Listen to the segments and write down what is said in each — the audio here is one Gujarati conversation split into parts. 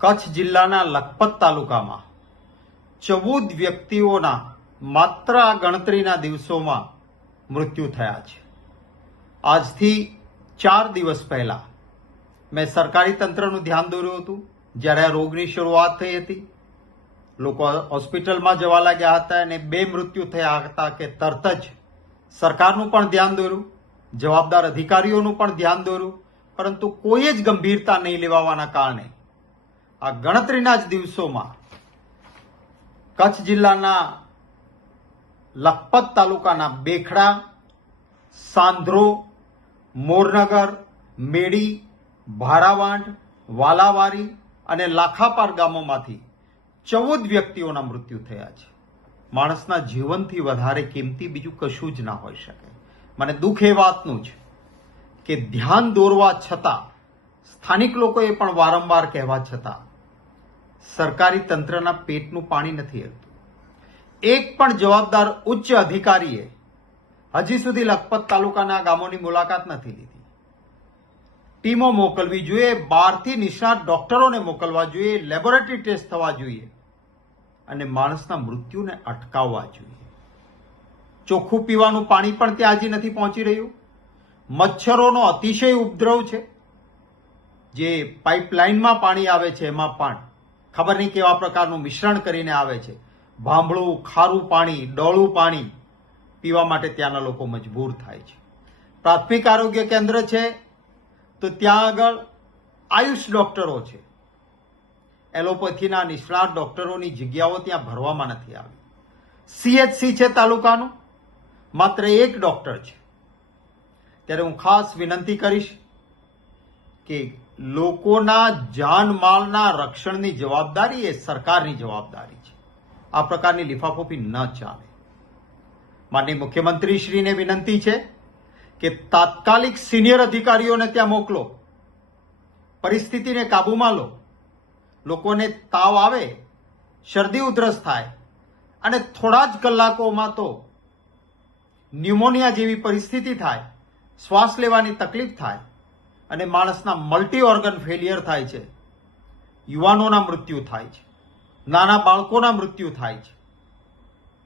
કચ્છ જિલ્લાના લખપત તાલુકામાં 14 વ્યક્તિઓના માત્ર આ ગણતરીના દિવસોમાં મૃત્યુ થયા છે. આજથી 4 દિવસ પહેલા મેં સરકારી તંત્રનું ધ્યાન દોર્યું હતું. જ્યારે આ રોગની શરૂઆત થઈ હતી, લોકો હોસ્પિટલમાં જવા લાગ્યા હતા અને 2 મૃત્યુ થયા હતા કે તરત જ સરકારનું પણ ધ્યાન દોર્યું, જવાબદાર અધિકારીઓનું પણ ધ્યાન દોર્યું, પરંતુ કોઈ જ ગંભીરતા નહીં લેવાવાના કારણે આ ગણતરીના જ દિવસોમાં કચ્છ જિલ્લાના લખપત તાલુકાના બેખડા, સાંધ્રો, મોરનગર, મેડી, ભારાવાંઢ, વાલાવારી અને લાખાપાર ગામોમાંથી 14 વ્યક્તિઓના મૃત્યુ થયા છે. માણસના જીવનથી વધારે કિંમતી બીજું કશું જ ના હોઈ શકે. મને દુઃખ એ વાતનું છે કે ધ્યાન દોરવા છતાં, સ્થાનિક લોકોએ પણ વારંવાર કહેવા છતાં સરકારી તંત્રના પેટનું પાણી નથી હલતું. એક પણ જવાબદાર ઉચ્ચ અધિકારીએ હજી સુધી લખપત તાલુકાના ગામોની મુલાકાત નથી લીધી. ટીમો મોકલવી જોઈએ, બહારથી નિષ્ણાત ડોક્ટરોને મોકલવા જોઈએ, લેબોરેટરી ટેસ્ટ થવા જોઈએ અને માણસના મૃત્યુને અટકાવવા જોઈએ. ચોખ્ખું પીવાનું પાણી પણ ત્યાં હજી નથી પહોંચી રહ્યું. મચ્છરોનો અતિશય ઉપદ્રવ છે. જે પાઇપલાઇનમાં પાણી આવે છે એમાં પણ ખબર નહીં કેવા પ્રકારનું મિશ્રણ કરીને આવે છે. ભાંભળું, ખારું પાણી, ડોળું પાણી પીવા માટે ત્યાંના લોકો મજબૂર થાય છે. પ્રાથમિક આરોગ્ય કેન્દ્ર છે તો ત્યાં આગળ આયુષ ડોક્ટરો છે. એલોપેથીના નિષ્ણાત ડોક્ટરોની જગ્યાઓ ત્યાં ભરવામાં નથી આવી. CHC છે તાલુકાનું, માત્ર 1 ડોક્ટર છે. ત્યારે હું ખાસ વિનંતી કરીશ કે લોકોના જાનમાલના રક્ષણની જવાબદારી એ સરકારની જવાબદારી છે. આ પ્રકારની લિફાફોફી ન ચાલે. માનનીય મુખ્યમંત્રીશ્રીને વિનંતી છે કે તાત્કાલિક સિનિયર અધિકારીઓને ત્યાં મોકલો, પરિસ્થિતિને કાબૂમાં લો. લોકોને તાવ આવે, શરદી ઉધરસ થાય અને થોડા જ કલાકોમાં તો ન્યુમોનિયા જેવી પરિસ્થિતિ થાય, શ્વાસ લેવાની તકલીફ થાય અને માણસના મલ્ટી ઓર્ગન ફેલિયર થાય છે. યુવાનોના મૃત્યુ થાય છે, નાના બાળકોના મૃત્યુ થાય છે.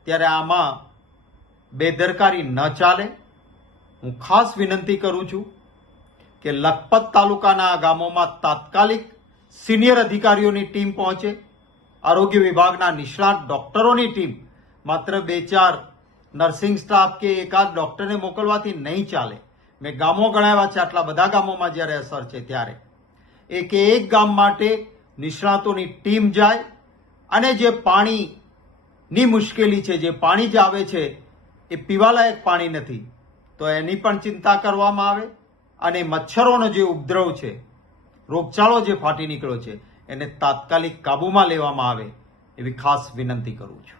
ત્યારે આમાં બેદરકારી ન ચાલે. હું ખાસ વિનંતી કરું છું કે લખપત તાલુકાના ગામોમાં તાત્કાલિક સિનિયર અધિકારીઓની ટીમ પહોંચે, આરોગ્ય વિભાગના નિષ્ણાત ડોક્ટરોની ટીમ. માત્ર 2-4 નર્સિંગ સ્ટાફ કે એકાદ ડોક્ટરને મોકલવાથી નહીં ચાલે. મેં ગામો ગણાવ્યા છે. આટલા બધા ગામોમાં જ્યારે અસર છે ત્યારે એક ગામ માટે નિષ્ણાતોની ટીમ જાય અને જે પાણીની મુશ્કેલી છે, જે પાણી જ આવે છે એ પીવાલાયક પાણી નથી, તો એની પણ ચિંતા કરવામાં આવે અને મચ્છરોનો જે ઉપદ્રવ છે, રોગચાળો જે ફાટી નીકળ્યો છે, એને તાત્કાલિક કાબૂમાં લેવામાં આવે એવી ખાસ વિનંતી કરું છું.